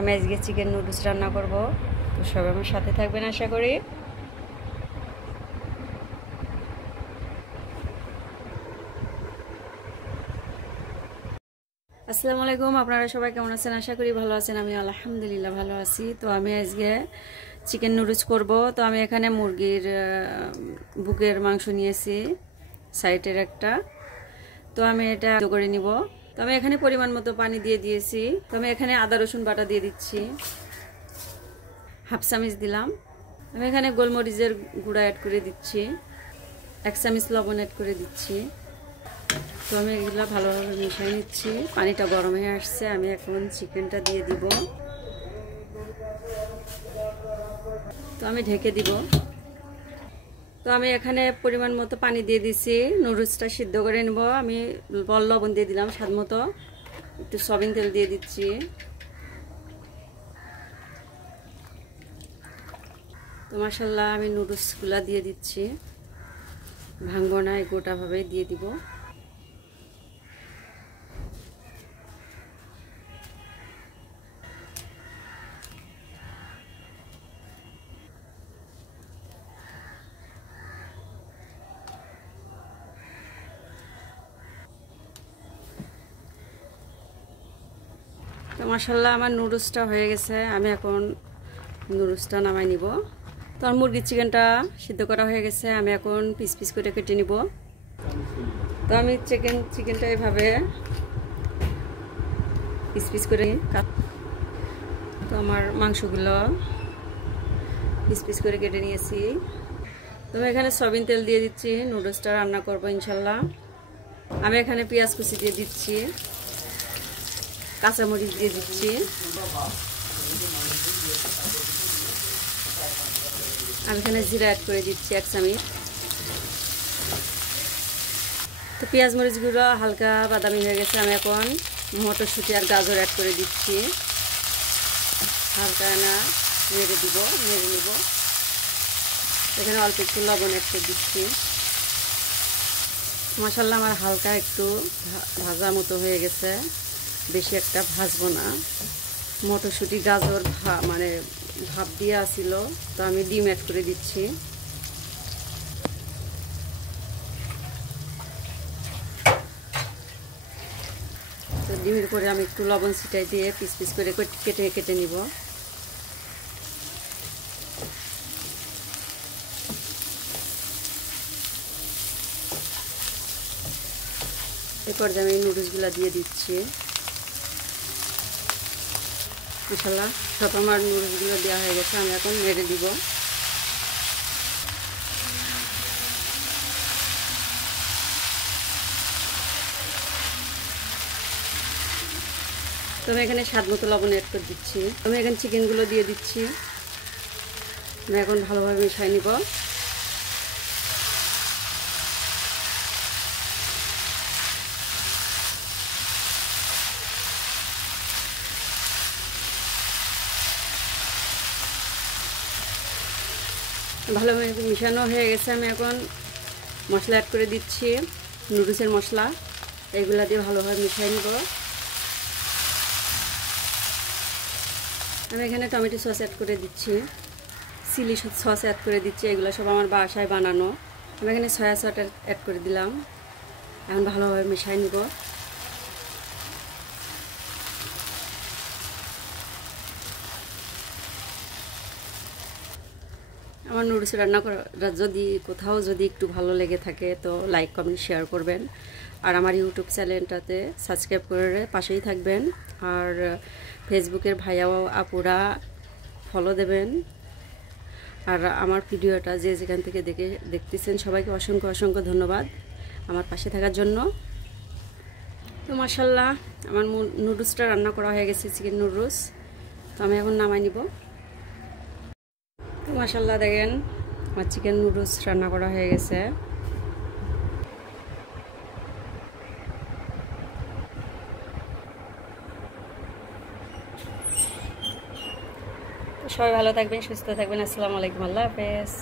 আমি আজকে chicken noodles রান্না করব, তো সবাই আমার সাথে থাকবেন আশা করি। আসসালামু আলাইকুম, আপনারা সবাই কেমন আছেন? আশা করি ভালো আছেন। আমি আলহামদুলিল্লাহ ভালো আছি। তো আমি আজকে চিকেন নুডলস করব। তো আমি এখানে মুরগির বুকের মাংস নিয়েছি, সাইডের একটা। তো আমি এটা করে নিব। তো আমি এখানে পরিমাণ মতো পানি দিয়ে দিয়েছি। তো আমি এখানে আদা রসুন বাটা দিয়ে দিচ্ছি, হাফ চামচ দিলাম। আমি এখানে গোলমরিচের গুঁড়া অ্যাড করে দিচ্ছি, 1 চামচ লবণ অ্যাড করে দিচ্ছি। তো আমি এগুলো ভালোভাবে মিশিয়ে নিচ্ছি। পানিটা গরম হয়ে আসছে, আমি এখন চিকেনটা দিয়ে দিব। তো আমি ঢেকে দিব। তো আমি এখানে পরিমাণ মতো পানি দিয়ে দিছি, নুডলসটা সিদ্ধ করে নেব। আমি লবণ দিয়ে দিলাম স্বাদ মতো, একটু সয়াবিন তেল দিয়ে দিচ্ছি। তো মাশাআল্লাহ আমি নুডলসগুলো দিয়ে দিচ্ছি, ভাঙবো না, গোটাভাবে দিয়ে দিব। তো মাশাআল্লাহ আমার নুডলসটা হয়ে গেছে। আমি এখন নুডলসটা নামাই নিব। তো আর মুরগির চিকেনটা সিদ্ধ করা হয়ে গেছে, আমি এখন পিস পিস করে কেটে নিব। তো আমি চিকেনটা এভাবে পিস পিস করে তো আমার মাংসগুলো পিস পিস করে কেটে নিয়েছি। তো আমি এখানে সয়াবিন তেল দিয়ে দিচ্ছি, নুডলসটা রান্না করবো ইনশাল্লাহ। আমি এখানে পেঁয়াজ কুচি দিয়ে দিচ্ছি, কাঁচামরিচ দিয়ে দিচ্ছি, আমি এখানে জিরা অ্যাড করে দিচ্ছি 1 চামচ। তো পেঁয়াজ মরিচগুলো হালকা বাদামি হয়ে গেছে, আমি এখন মটরশুঁটি আর গাজর অ্যাড করে দিচ্ছি। হালকা না নেড়ে নিব। এখানে অল্প একটু লবণ অ্যাড করে দিচ্ছি। মাশাআল্লাহ আমার হালকা একটু ভাজা মতো হয়ে গেছে, বেশি একটা ভাজবো না। মটরশুঁটি গাজর মানে ভাপ দিয়ে আসছিল, তো আমি ডিম অ্যাড করে দিচ্ছি। তো ডিমের পরে আমি একটু লবণ ছিটাই দিয়ে পিস পিস করে কেটে নিব। এরপর আমি নুডলসগুলো দিয়ে দিচ্ছি। মাশাআল্লাহ সব আমার নুডলসগুলো দেওয়া হয়ে গেছে, আমি এখন নেড়ে দিব। তো আমি এখানে স্বাদ মতো লবণ অ্যাড করে দিচ্ছি। আমি এখানে চিকেনগুলো দিয়ে দিচ্ছি, আমি এখন ভালোভাবে মিশিয়ে নিব। ভালোভাবে মিশানো হয়ে গেছে, আমি এখন মশলা অ্যাড করে দিচ্ছি, নুডলসের মশলা। এগুলা দিয়ে ভালোভাবে মিশিয়ে নিব। আমি এখানে টমেটো সস অ্যাড করে দিচ্ছি, চিলি সস অ্যাড করে দিচ্ছি। এগুলো সব আমার বাসায় বানানো। আমি এখানে সয়া সস অ্যাড করে দিলাম, এখন ভালোভাবে মিশিয়ে নিব। আমার নুডলস রান্না করা যদি একটু ভালো লেগে থাকে তো লাইক কমেন্ট শেয়ার করবেন, আর আমার ইউটিউব চ্যানেলটাতে সাবস্ক্রাইব করে পাশেই থাকবেন। আর ফেসবুকের ভাইয়া আপুরা ফলো দেবেন। আর আমার ভিডিওটা যেখান থেকে দেখতেছেন সবাইকে অসংখ্য ধন্যবাদ আমার পাশে থাকার জন্য। তো মাশাআল্লাহ আমার নুডলসটা রান্না করা হয়ে গেছে, চিকেন নুডলস। তো আমি এখন নামাই নিব। তো মাশাআল্লাহ দেখেন আমার চিকেন নুডলস রান্না করা হয়ে গেছে। সবাই ভালো থাকবেন, সুস্থ থাকবেন। আসসালামু আলাইকুম, আল্লাহ হাফেজ।